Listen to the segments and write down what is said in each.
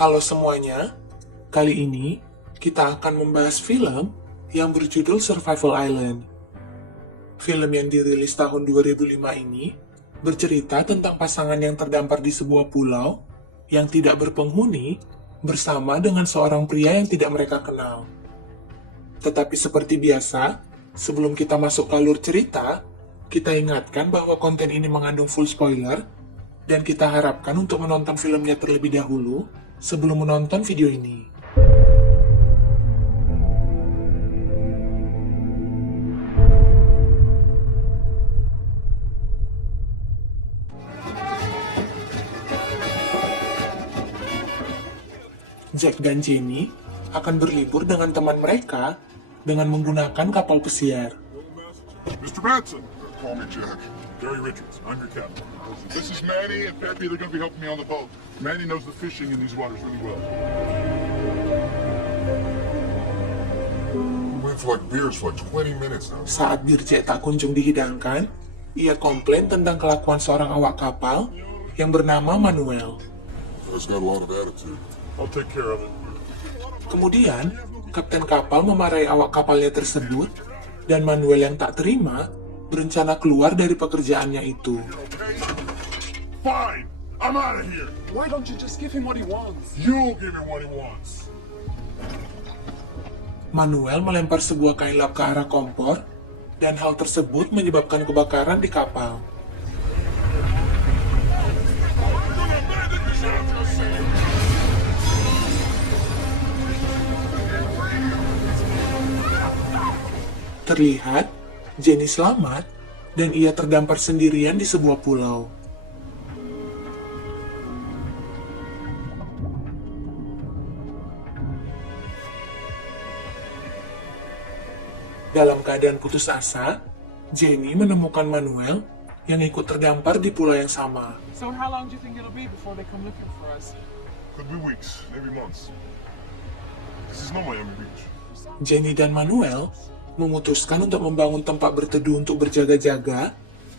Halo semuanya, kali ini kita akan membahas film yang berjudul Survival Island. Film yang dirilis tahun 2005 ini bercerita tentang pasangan yang terdampar di sebuah pulau yang tidak berpenghuni bersama dengan seorang pria yang tidak mereka kenal. Tetapi seperti biasa, sebelum kita masuk ke alur cerita, kita ingatkan bahwa konten ini mengandung full spoiler dan kita harapkan untuk menonton filmnya terlebih dahulu sebelum menonton video ini. Jack dan Jenny akan berlibur dengan teman mereka dengan menggunakan kapal pesiar. Mr. Manson! Call me Jack. Gary Richards. I'm your captain. This is Manny and Peppy. They're going to be helping me on the boat. Manny knows the fishing in these waters really well. We went for like beers for like 20 minutes now. Saat bir Jack tak kunjung dihidangkan, ia komplain tentang kelakuan seorang awak kapal yang bernama Manuel. He's got a lot of attitude. I'll take care of it. Kemudian, kapten kapal memarahi awak kapalnya tersebut, dan Manuel yang tak terima berencana keluar dari pekerjaannya itu. Fine! I'm out of here! Why don't you just give him what he wants? You'll give him what he wants. Manuel melempar sebuah kain lap ke arah kompor, dan hal tersebut menyebabkan kebakaran di kapal. Terlihat, Jenny selamat, dan ia terdampar sendirian di sebuah pulau. Dalam keadaan putus asa, Jenny menemukan Manuel yang ikut terdampar di pulau yang sama. So how long do you think it'll be before they come looking for us? Could be weeks, maybe months. This is not Miami Beach. Jenny dan Manuel memutuskan untuk membangun tempat berteduh untuk berjaga-jaga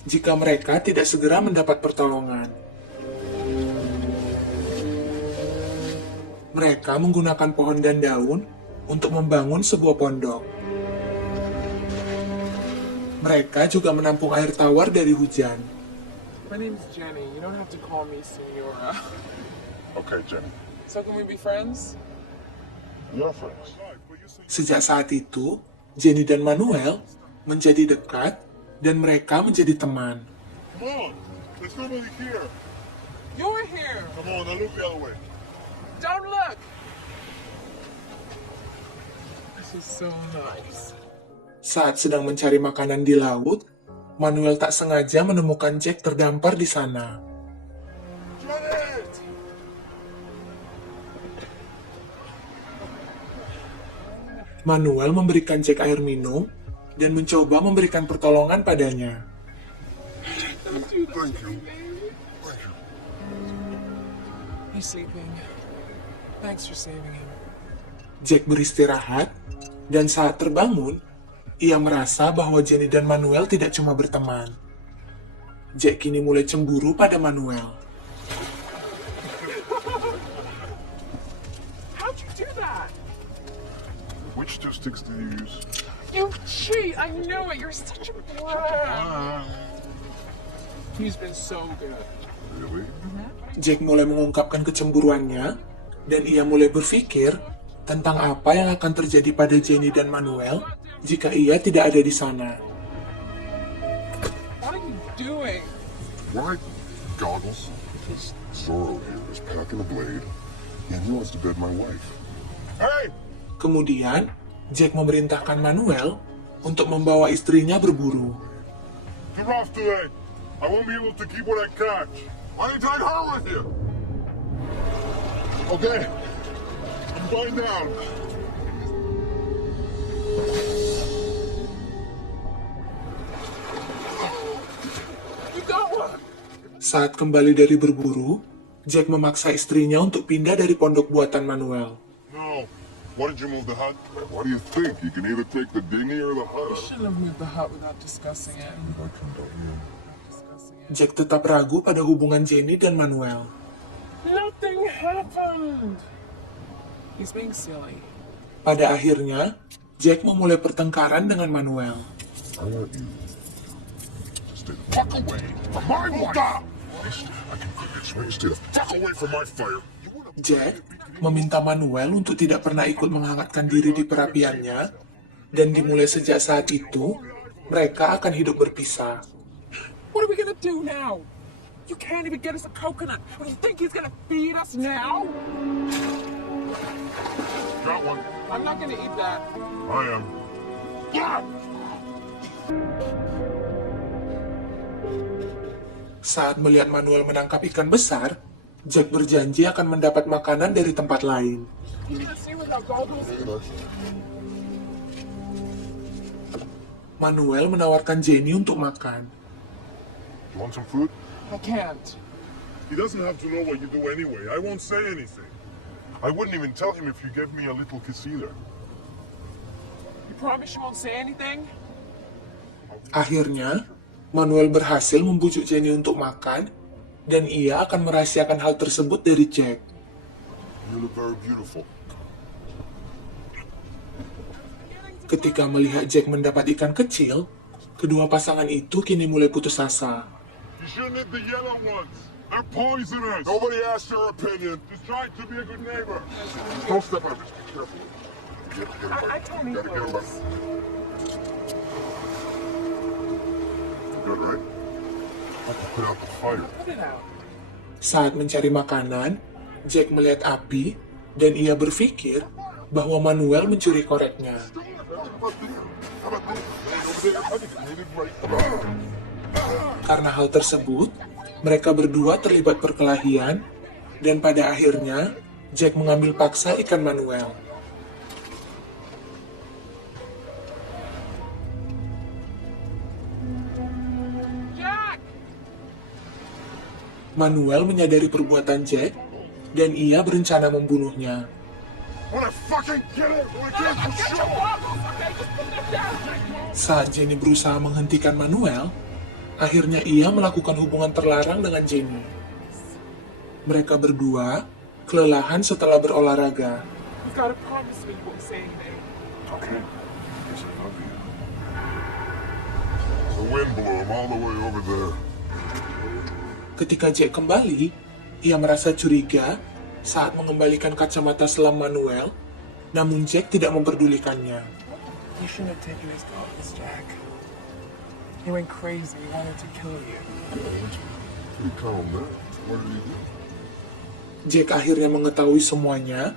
jika mereka tidak segera mendapat pertolongan. Mereka menggunakan pohon dan daun untuk membangun sebuah pondok. Mereka juga menampung air tawar dari hujan. My name's Jenny. You don't have to call me Senora. Okay, Jenny. So can we be friends? We are friends. Sejak saat itu, Jenny dan Manuel menjadi dekat dan mereka menjadi teman. Come on! There's nobody here! You're here. Come on, now look the other way. Don't look. This is so nice. Saat sedang mencari makanan di laut, Manuel tak sengaja menemukan Jack terdampar di sana. Janet! Manuel memberikan Jack air minum dan mencoba memberikan pertolongan padanya. Thank you. Thank you. He's sleeping. Thanks for saving him. Jack beristirahat, dan saat terbangun, ia merasa bahwa Jenny dan Manuel tidak cuma berteman. Jack kini mulai cemburu pada Manuel. How'd you do that? Which two sticks did you use? You cheat! I knew it. You're such a brat. He's been so good. Really? Jack mulai mengungkapkan kecemburuannya, dan ia mulai berpikir tentang apa yang akan terjadi pada Jenny dan Manuel jika ia tidak ada di sana. What are you doing? Why goggles? Because Zorro here is packing a blade, and he wants to bed my wife. Hey! Kemudian, Jack memerintahkan Manuel untuk membawa istrinya berburu. You're off today. I won't be able to keep what I catch. Why didn't you take her with you? Okay. I'm going down. You got one. Saat kembali dari berburu, Jack memaksa istrinya untuk pindah dari pondok buatan Manuel. No. Why did you move the hut? What do you think? You can either take the dinghy or the You hut. shouldn't have moved the hut without discussing it. Jack tetap ragu pada hubungan Jenny dan Manuel. Nothing happened. He's being silly. Pada akhirnya, Jack memulai pertengkaran dengan Manuel. I want you to stay the fuck away from my wife. I can convince you to stay the fuck away from my fire. Jack meminta Manuel untuk tidak pernah ikut menghangatkan diri di perapiannya, dan dimulai sejak saat itu, mereka akan hidup berpisah. What are we gonna do now? You can't even get us a coconut. You think he's gonna feed us now? Got one. I'm not gonna eat that. I am. Yeah! Saat melihat Manuel menangkap ikan besar, Jack berjanji akan mendapat makanan dari tempat lain. You need to see without goggles. Manuel menawarkan Jenny untuk makan. You want some food? I can't. He doesn't have to know what you do anyway. I won't say anything. I wouldn't even tell him if you gave me a little kiss either. You promise you won't say anything? Akhirnya, Manuel berhasil membujuk Jenny untuk makan, dan ia akan merahasiakan hal tersebut dari Jack. You look very beautiful. Ketika melihat Jack mendapat ikan kecil, kedua pasangan itu kini mulai putus asa. You shouldn't eat the yellow ones. They're poisonous. Nobody asked your opinion. Just try to be a good neighbor. Don't step on this. Be careful. I don't need Gotta get him back. those. Good, right? Put out the fire. Put it out. Saat mencari makanan, Jack melihat api, dan ia berpikir bahwa Manuel mencuri koreknya. Karena hal tersebut, mereka berdua terlibat perkelahian, dan pada akhirnya, Jack mengambil paksa ikan Manuel. Jack! Manuel menyadari perbuatan Jack, dan ia berencana membunuhnya. When I fucking get it, when I get it for Get your sure. goggles, okay? Just put them down. Saat Jenny berusaha menghentikan Manuel, akhirnya ia melakukan hubungan terlarang dengan Jenny. Mereka berdua kelelahan setelah berolahraga. You gotta promise me you won't say anything. Okay. Yes, I love you. The wind blew him all the way over there. Ketika Jack kembali, ia merasa curiga saat mengembalikan kacamata selam Manuel, namun Jack tidak memperdulikannya. You shouldn't have taken his goggles, Jack. He went crazy. He wanted to kill you. Pretty calm there. What did he do? Jack akhirnya mengetahui semuanya,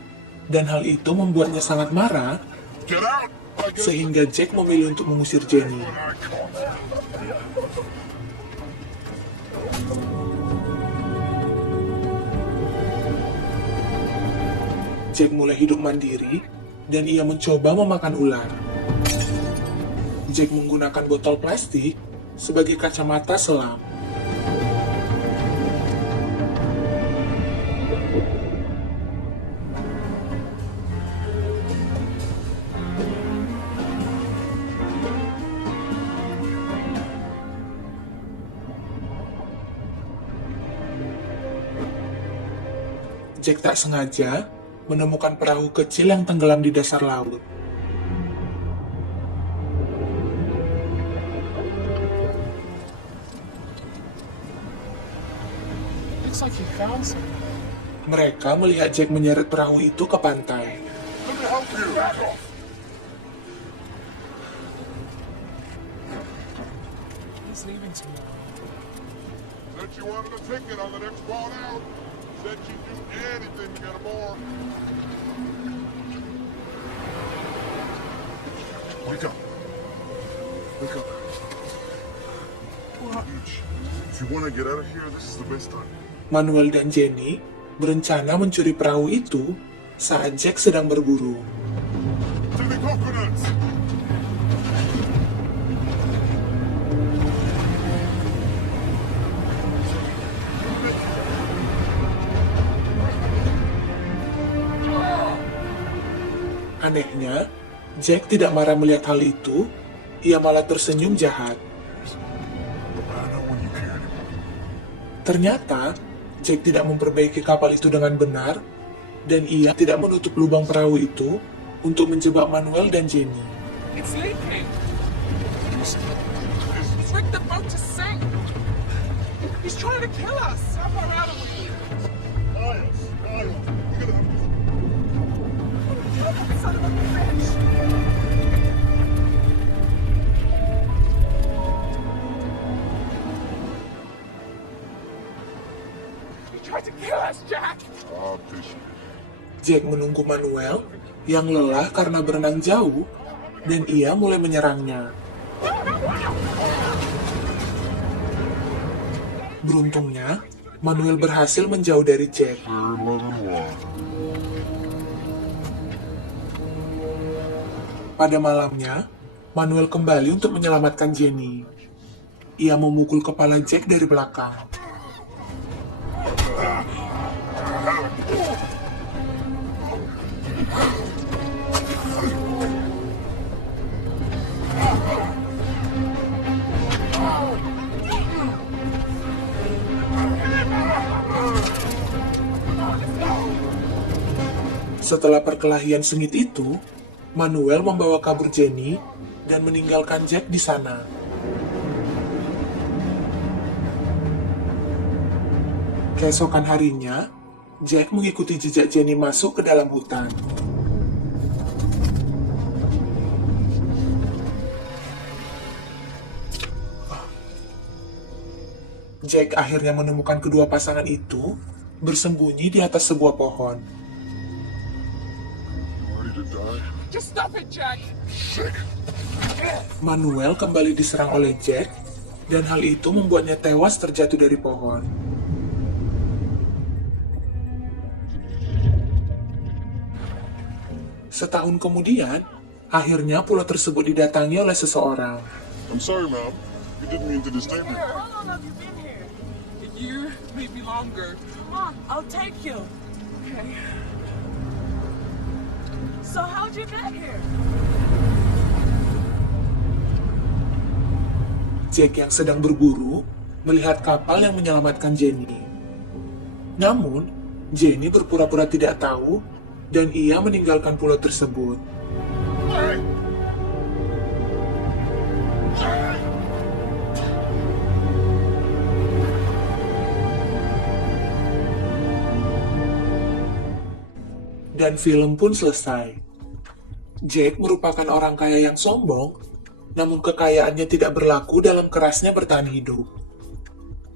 dan hal itu membuatnya sangat marah, Get out! I guess sehingga Jack memilih untuk mengusir Jenny. what I call. Jack mulai hidup mandiri, dan ia mencoba memakan ular. Jack menggunakan botol plastik sebagai kacamata selam. Jack tak sengaja menemukan perahu kecil yang tenggelam di dasar laut. Looks like he found something. Mereka melihat Jack menyeret perahu itu ke pantai. Let me help you. Back off. He's leaving tomorrow. Said you wanted a ticket on the next boat out. Said you'd do anything to get aboard. Wake up. Wake up. What? If you want to get out of here, this is the best time. Manuel dan Jenny berencana mencuri perahu itu saat Jack sedang berburu. To the coconuts! Anehnya, Jack tidak marah melihat hal itu, ia malah tersenyum jahat. I know when you care anymore. Ternyata, Jack tidak memperbaiki kapal itu dengan benar, dan ia tidak menutup lubang perahu itu untuk menjebak Manuel dan Jenny. It's leaking. It's rigged the boat to sink. He's trying to kill us. How far out are we? Niles, Niles, we're gonna have Kill that son of a bitch. He tried to kill us, Jack. fishing. Jack menunggu Manuel yang lelah karena berenang jauh, dan ia mulai menyerangnya. Beruntungnya, Manuel berhasil menjauh dari Jack. Third loving water. Pada malamnya, Manuel kembali untuk menyelamatkan Jenny. Ia memukul kepala Jack dari belakang. Setelah perkelahian sengit itu, Manuel membawa kabur Jenny dan meninggalkan Jack di sana. Keesokan harinya, Jack mengikuti jejak Jenny masuk ke dalam hutan. Jack akhirnya menemukan kedua pasangan itu bersembunyi di atas sebuah pohon. Ready to die? Just stop it, Jack. Sick. Manuel kembali diserang oleh Jack, dan hal itu membuatnya tewas terjatuh dari pohon. Setahun kemudian, akhirnya pulau tersebut didatangi oleh seseorang. I'm sorry, ma'am. We didn't mean to disturb you. How long have you been here? A year, maybe longer. Come on, I'll take you. Okay. So how'd you get here? Jack yang sedang berburu melihat kapal yang menyelamatkan Jenny. Namun, Jenny berpura-pura tidak tahu dan ia meninggalkan pulau tersebut. Dan film pun selesai. Jack merupakan orang kaya yang sombong, namun kekayaannya tidak berlaku dalam kerasnya bertahan hidup.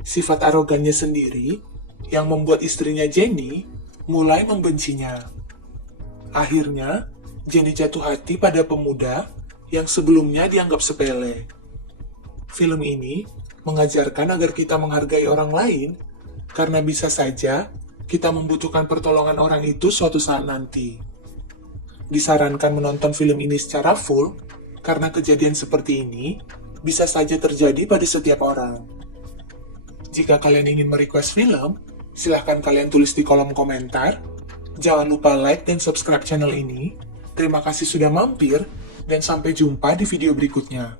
Sifat arogannya sendiri yang membuat istrinya Jenny mulai membencinya. Akhirnya, Jenny jatuh hati pada pemuda yang sebelumnya dianggap sepele. Film ini mengajarkan agar kita menghargai orang lain, karena bisa saja kita membutuhkan pertolongan orang itu suatu saat nanti. Disarankan menonton film ini secara full, karena kejadian seperti ini bisa saja terjadi pada setiap orang. Jika kalian ingin merequest film, silahkan kalian tulis di kolom komentar. Jangan lupa like dan subscribe channel ini. Terima kasih sudah mampir, dan sampai jumpa di video berikutnya.